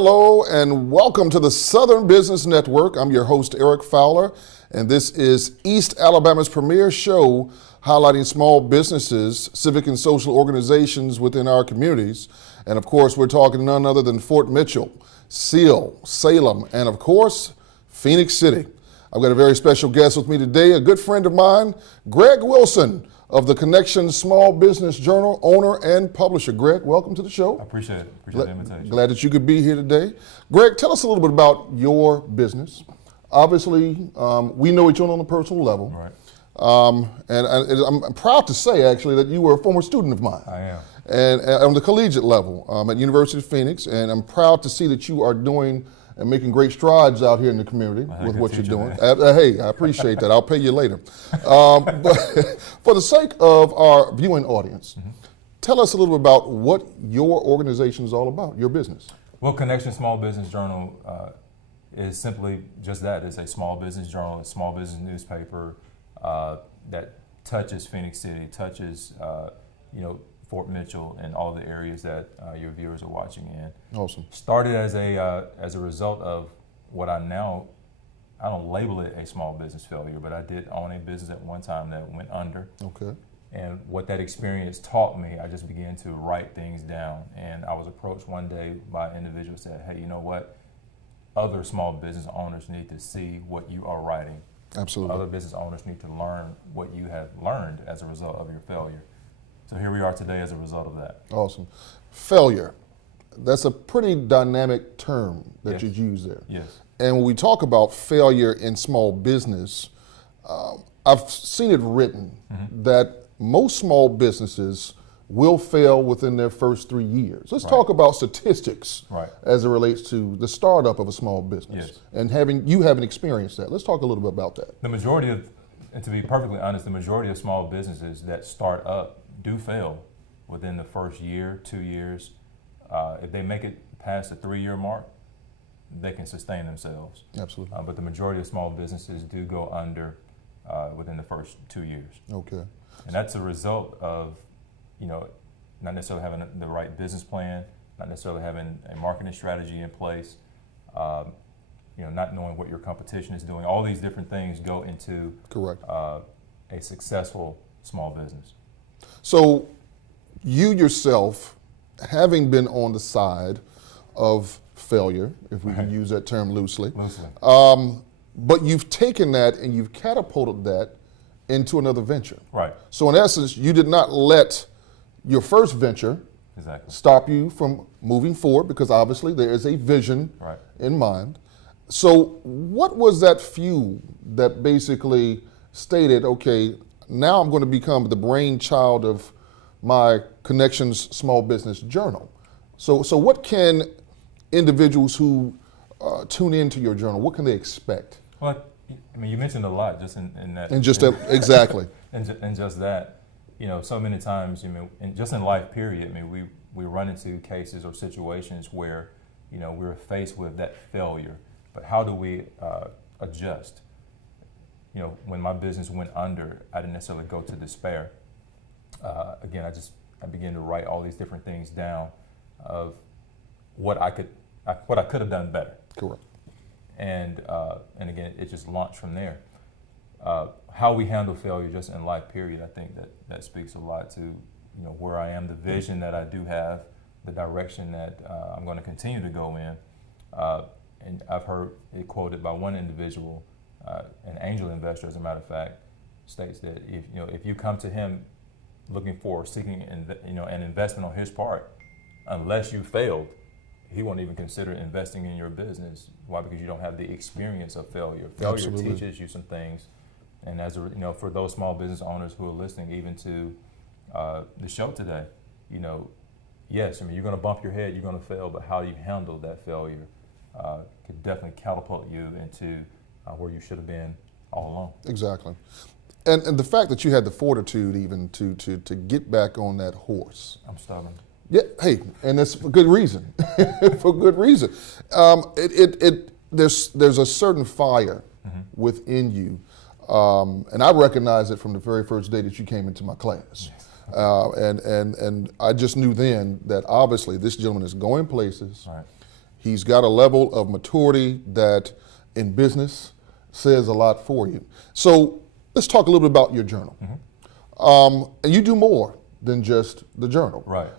Hello and welcome to the Southern Business Network. I'm your host, Eric Fowler, and this is East Alabama's premier show highlighting small businesses, civic and social organizations within our communities. And of course, we're talking none other than Fort Mitchell, Seal, Salem, and of course, Phoenix City. I've got a very special guest with me today, a good friend of mine, Greg Wilson of the Connection Small Business Journal, owner and publisher. Greg, welcome to the show. I appreciate it. Appreciate the invitation. Glad that you could be here today. Greg, tell us a little bit about your business. Obviously, we know each other on a personal level. Right. And I'm proud to say, actually, that you were a former student of mine. I am. And on the collegiate level at University of Phoenix, and I'm proud to see that you are doing and making great strides out here in the community with what you're doing. Hey, I appreciate that. I'll pay you later. But for the sake of our viewing audience, tell us a little bit about what your organization is all about, your business. Well, Connection Small Business Journal is simply just that. It's a small business journal, a small business newspaper that touches Phoenix City, touches Fort Mitchell and all the areas that your viewers are watching in. Awesome. Started as a result of what I don't label it a small business failure, but I did own a business at one time that went under. Okay. And what that experience taught me, I just began to write things down. And I was approached one day by an individual who said, hey, you know what? Other small business owners need to see what you are writing. Absolutely. Other business owners need to learn what you have learned as a result of your failure. So here we are today as a result of that. Awesome. Failure. That's a pretty dynamic term that you use there. Yes. And when we talk about failure in small business, I've seen it written that most small businesses will fail within their first 3 years. Let's talk about statistics as it relates to the startup of a small business. Yes. And you haven't experienced that. Let's talk a little bit about that. The majority of, and to be perfectly honest, the majority of small businesses that start up do fail within the first year, 2 years. If they make it past the 3-year mark, they can sustain themselves. Absolutely. But the majority of small businesses do go under within the first 2 years. Okay. And that's a result of, not necessarily having the right business plan, not necessarily having a marketing strategy in place, not knowing what your competition is doing. All these different things go into a successful small business. So you yourself, having been on the side of failure, if we can use that term loosely, but you've taken that and you've catapulted that into another venture. Right. So in essence, you did not let your first venture stop you from moving forward, because obviously there is a vision in mind. So what was that fuel that basically stated, okay, now I'm going to become the brainchild of my Connections Small Business Journal? So what can individuals who tune into your journal, what can they expect? Well, I mean, you mentioned a lot just in that. And just exactly. And just that, so many times, and just in life, period, we run into cases or situations where, we're faced with that failure. But how do we adjust? When my business went under, I didn't necessarily go to despair. Again, I began to write all these different things down of what I could have done better. Correct. And again, it just launched from there. How we handle failure just in life, period, I think that speaks a lot to where I am, the vision that I do have, the direction that I'm going to continue to go in. And I've heard it quoted by one individual, an angel investor, as a matter of fact, states that if you come to him seeking an investment on his part, unless you failed, he won't even consider investing in your business. Why? Because you don't have the experience of failure. Failure teaches you some things, and for those small business owners who are listening, even to the show today, yes, you're going to bump your head, you're going to fail, but how you handle that failure could definitely catapult you into where you should have been all along. Exactly. And the fact that you had the fortitude even to get back on that horse. I'm stubborn. Yeah, hey, and that's for good reason. For good reason. There's a certain fire within you, and I recognize it from the very first day that you came into my class. And I just knew then that obviously this gentleman is going places. Right. He's got a level of maturity that in business says a lot for you. So let's talk a little bit about your journal. And you do more than just the journal. Right.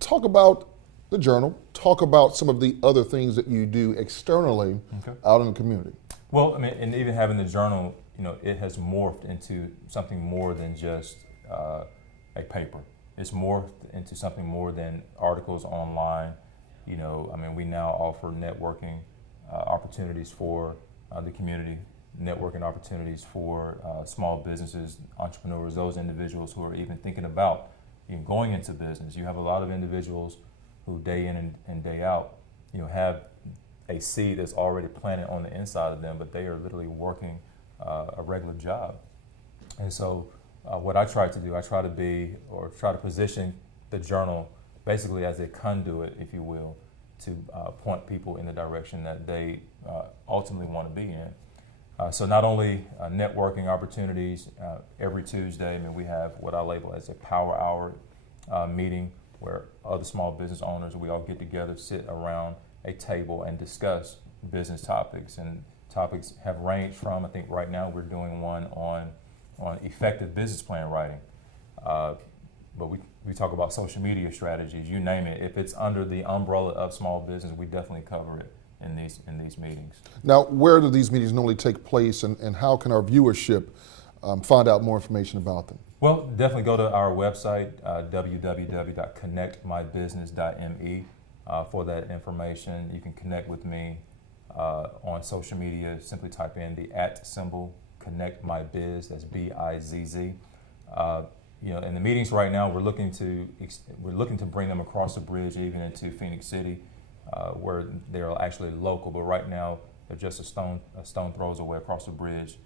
Talk about the journal. Talk about some of the other things that you do externally out in the community. Well, I mean, and even having the journal, it has morphed into something more than just a paper. It's morphed into something more than articles online. I mean, we now offer networking opportunities for the community, networking opportunities for small businesses, entrepreneurs, those individuals who are even thinking about going into business. You have a lot of individuals who day in and day out, have a seed that's already planted on the inside of them, but they are literally working a regular job. And so what I try to do, I try to position the journal basically as a conduit, if you will, to point people in the direction that they ultimately want to be in. So not only networking opportunities every Tuesday. I mean, we have what I label as a power hour meeting where other small business owners, we all get together, sit around a table and discuss business topics. And topics have ranged from, I think right now we're doing one on effective business plan writing. But we talk about social media strategies, you name it. If it's under the umbrella of small business, we definitely cover it in these meetings. Now, where do these meetings normally take place, and how can our viewership find out more information about them? Well, definitely go to our website, www.connectmybusiness.me for that information. You can connect with me on social media. Simply type in the @ symbol, Connect My Biz, that's BIZZ. In the meetings right now, we're looking to bring them across the bridge, even into Phoenix City, where they're actually local. But right now, they're just a stone throws away across the bridge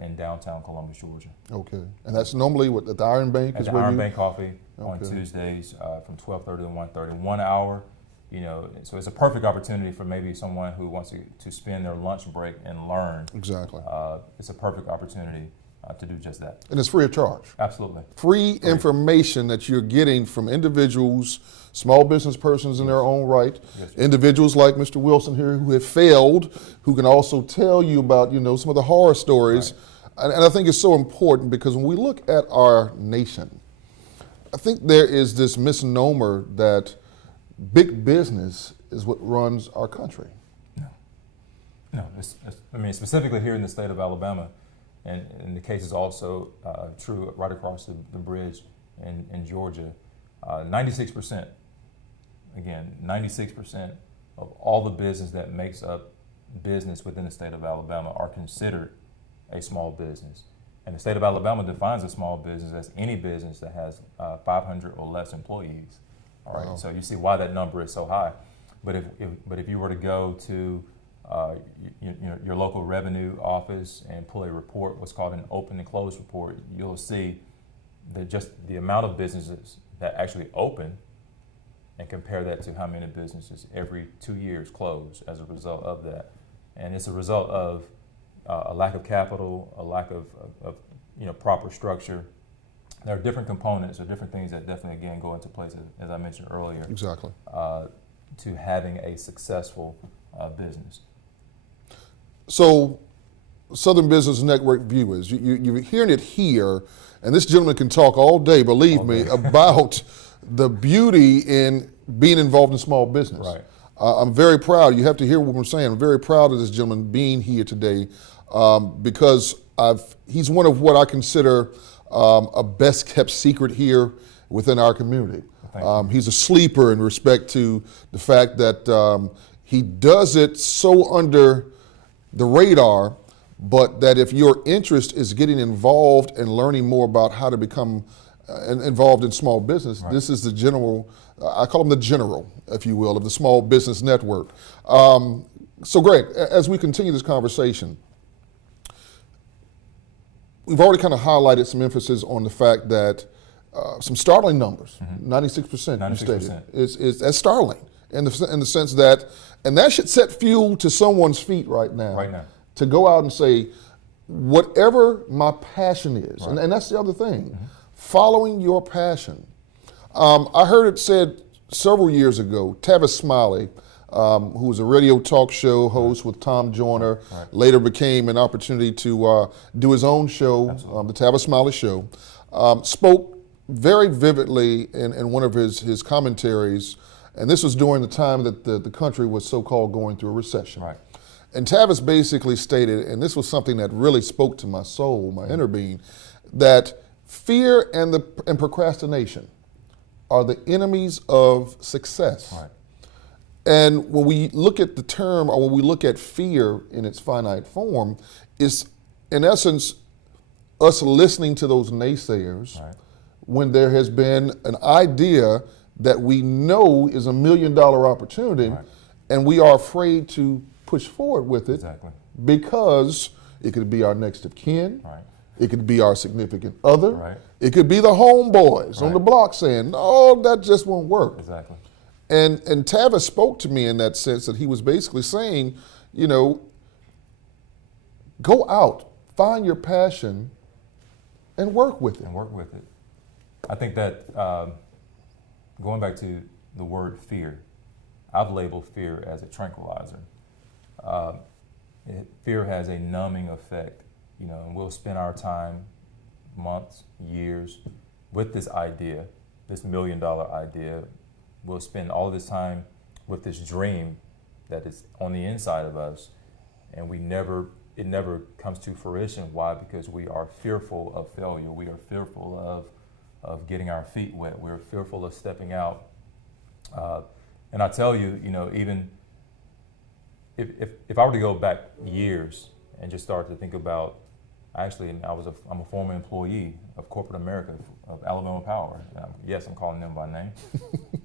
in downtown Columbus, Georgia. Okay, and that's normally at the Iron Bank. At the Iron Bank Coffee on Tuesdays from 12:30 to 1:30, 1 hour. So it's a perfect opportunity for maybe someone who wants to spend their lunch break and learn. Exactly. It's a perfect opportunity to do just that. And it's free of charge. Absolutely. Free information that you're getting from individuals, small business persons in their own right, individuals like Mr. Wilson here who have failed, who can also tell you about, some of the horror stories. Right. And I think it's so important because when we look at our nation, I think there is this misnomer that big business is what runs our country. No. Specifically here in the state of Alabama, and the case is also true right across the bridge in Georgia. 96%, again, 96% of all the business that makes up business within the state of Alabama are considered a small business. And the state of Alabama defines a small business as any business that has 500 or less employees. All right, so you see why that number is so high. But if you were to go to your local revenue office and pull a report, what's called an open and close report, you'll see just the amount of businesses that actually open, and compare that to how many businesses every 2 years close as a result of that. And it's a result of a lack of capital, a lack of proper structure. There are different components or different things that definitely, again, go into place, as I mentioned earlier. Exactly. To having a successful business. So, Southern Business Network viewers, you're hearing it here, and this gentleman can talk all day, believe me, about the beauty in being involved in small business. Right. I'm very proud. You have to hear what I'm saying. I'm very proud of this gentleman being here today because he's one of what I consider a best kept secret here within our community. He's a sleeper in respect to the fact that he does it so under the radar, but that if your interest is getting involved and learning more about how to become involved in small business, this is the general, I call him the general, if you will, of the Small Business Network. So Greg, as we continue this conversation, we've already kind of highlighted some emphasis on the fact that some startling numbers, 96% you stated, that's startling in the sense that, and that should set fuel to someone's feet right now. To go out and say, whatever my passion is, and that's the other thing, following your passion. I heard it said several years ago, Tavis Smiley who was a radio talk show host with Tom Joyner, later became an opportunity to do his own show, the Tavis Smiley Show, spoke very vividly in one of his commentaries, and this was during the time that the country was so-called going through a recession. Right. And Tavis basically stated, and this was something that really spoke to my soul, my inner being, that fear and procrastination are the enemies of success. Right. And when we look at the term, or when we look at fear in its finite form, it's in essence us listening to those naysayers when there has been an idea that we know is $1 million opportunity, and we are afraid to push forward with it because it could be our next of kin, it could be our significant other, it could be the homeboys on the block saying, no, that just won't work. Exactly. And Tavis spoke to me in that sense that he was basically saying, you know, go out, find your passion, and work with it. I think that going back to the word fear, I've labeled fear as a tranquilizer. Fear has a numbing effect, you know, and we'll spend our time, months, years, with this idea, this $1 million idea. We'll spend all this time with this dream that is on the inside of us, and it never comes to fruition. Why? Because we are fearful of failure. We are fearful of getting our feet wet. We're fearful of stepping out. And I tell you, you know, even if I were to go back years and just start to think about, actually, I'm a former employee of corporate America, of Alabama Power. Yes, I'm calling them by name.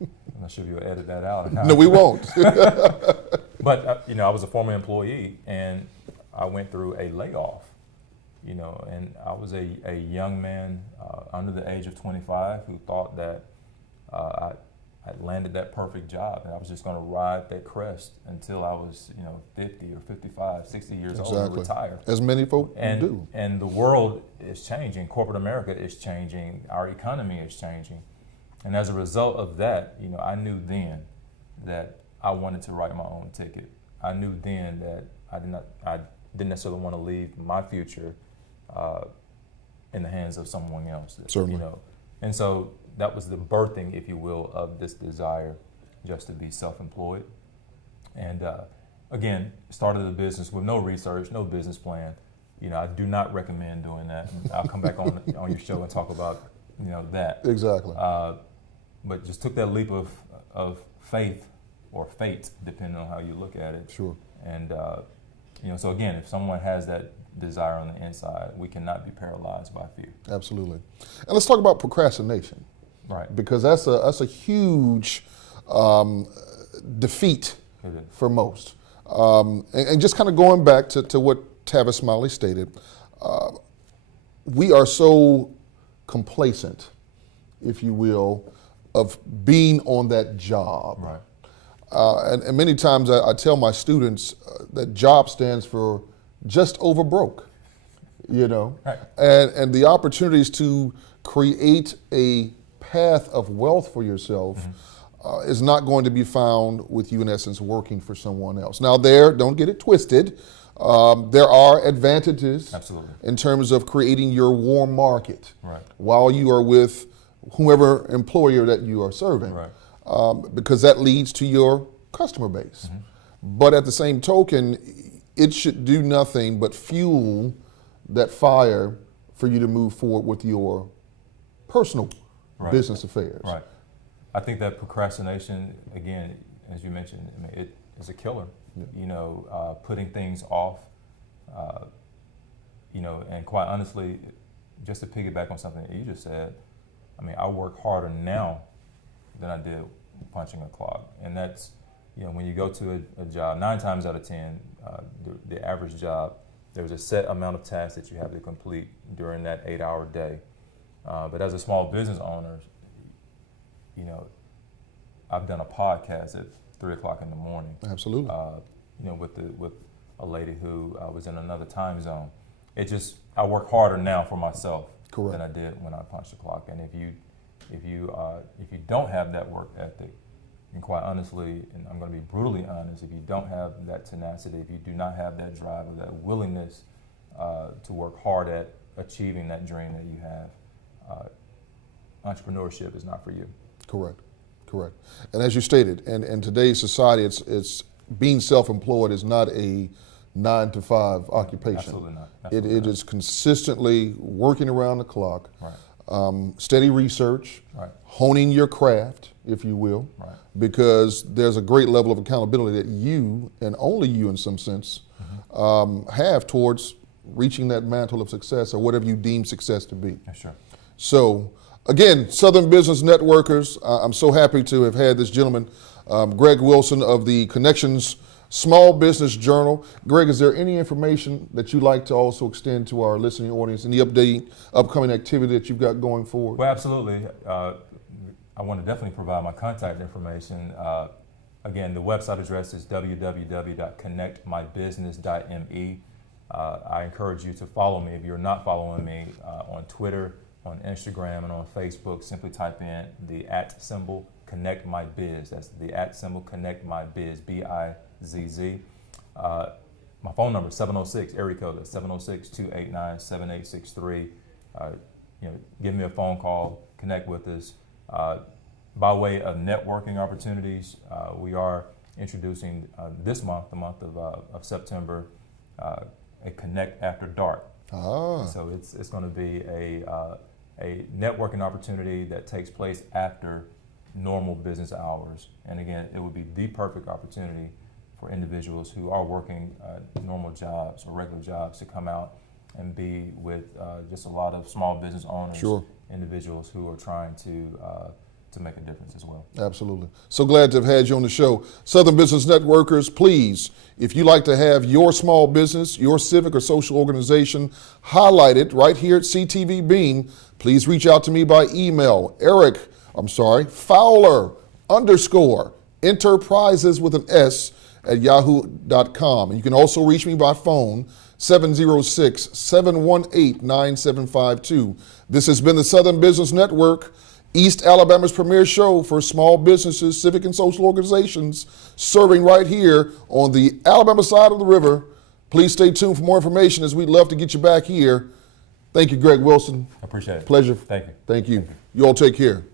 I'm not sure if you'll edit that out. No, we won't. But you know, I was a former employee, and I went through a layoff. You know, and I was a young man under the age of 25 who thought that I landed that perfect job, and I was just going to ride that crest until I was, you know, 50 or 55, 60 years old and retire. As many folk do. And the world is changing. Corporate America is changing. Our economy is changing. And as a result of that, you know, I knew then that I wanted to write my own ticket. I knew then that I didn't necessarily want to leave my future in the hands of someone else. Certainly. You know, and so that was the birthing, if you will, of this desire just to be self-employed. And again, started a business with no research, no business plan. You know, I do not recommend doing that. And I'll come back on your show and talk about, you know, that. Exactly. But just took that leap of faith or fate, depending on how you look at it. Sure. And you know, so again, if someone has that desire on the inside, we cannot be paralyzed by fear. Absolutely. And let's talk about procrastination. Right. Because that's a huge defeat for most. And just kind of going back to what Tavis Smiley stated, we are so complacent, if you will, of being on that job. Right. And many times I tell my students that job stands for just over broke, you know, Right. and the opportunities to create a path of wealth for yourself is not going to be found with you, in essence, working for someone else. Now, don't get it twisted. There are advantages in terms of creating your warm market while you are with whoever employer that you are serving, because that leads to your customer base. But at the same token, it should do nothing but fuel that fire for you to move forward with your personal business affairs. Right. I think that procrastination, again, as you mentioned, I mean, it is a killer. Yeah. You know, putting things off. You know, and quite honestly, just to piggyback on something that you just said, I mean, I work harder now than I did punching a clock, and that's, you know, when you go to a job, 9 times out of 10, the average job, there's a set amount of tasks that you have to complete during that 8-hour day. But as a small business owner, you know, I've done a podcast at 3 o'clock in the morning. Absolutely. You know, with a lady who was in another time zone. I work harder now for myself than I did when I punched the clock. And if you don't have that work ethic, And quite honestly, and I'm going to be brutally honest, if you don't have that tenacity, if you do not have that drive or that willingness to work hard at achieving that dream that you have, entrepreneurship is not for you. Correct. And as you stated, in today's society, it's being self-employed is not a 9-to-5 occupation. Absolutely not. It is consistently working around the clock, Right. Steady research, Right. honing your craft, if you will, Right. because there's a great level of accountability that you, and only you in some sense, have towards reaching that mantle of success or whatever you deem success to be. Yeah, sure. So, again, Southern Business Networkers, I'm so happy to have had this gentleman, Greg Wilson of the Connections Small Business Journal. Greg, is there any information that you'd like to also extend to our listening audience, any upcoming activity that you've got going forward? Well, absolutely. I want to definitely provide my contact information. Again, the website address is www.connectmybusiness.me. I encourage you to follow me. If you're not following me on Twitter, on Instagram, and on Facebook, simply type in the @ Connect My Biz. That's the @ Connect My Biz, BIZZ. My phone number is 706, area code is 706-289-7863. Give me a phone call, connect with us. By way of networking opportunities, we are introducing this month, the month of September, a Connect After Dark. So it's going to be a networking opportunity that takes place after normal business hours. And again, it would be the perfect opportunity for individuals who are working normal jobs or regular jobs to come out and be with just a lot of small business owners, Sure. individuals who are trying to make a difference as well. Absolutely. So glad to have had you on the show. Southern Business Networkers, please, if you'd like to have your small business, your civic or social organization highlighted right here at CTV Beam, please reach out to me by email, Fowler_enterprises with an S at yahoo.com. And you can also reach me by phone, 706-718-9752. This has been the Southern Business Network, East Alabama's premier show for small businesses, civic and social organizations, serving right here on the Alabama side of the river. Please stay tuned for more information, as we'd love to get you back here. Thank you, Greg Wilson. I appreciate it. Pleasure. Thank you. Thank you. You all take care.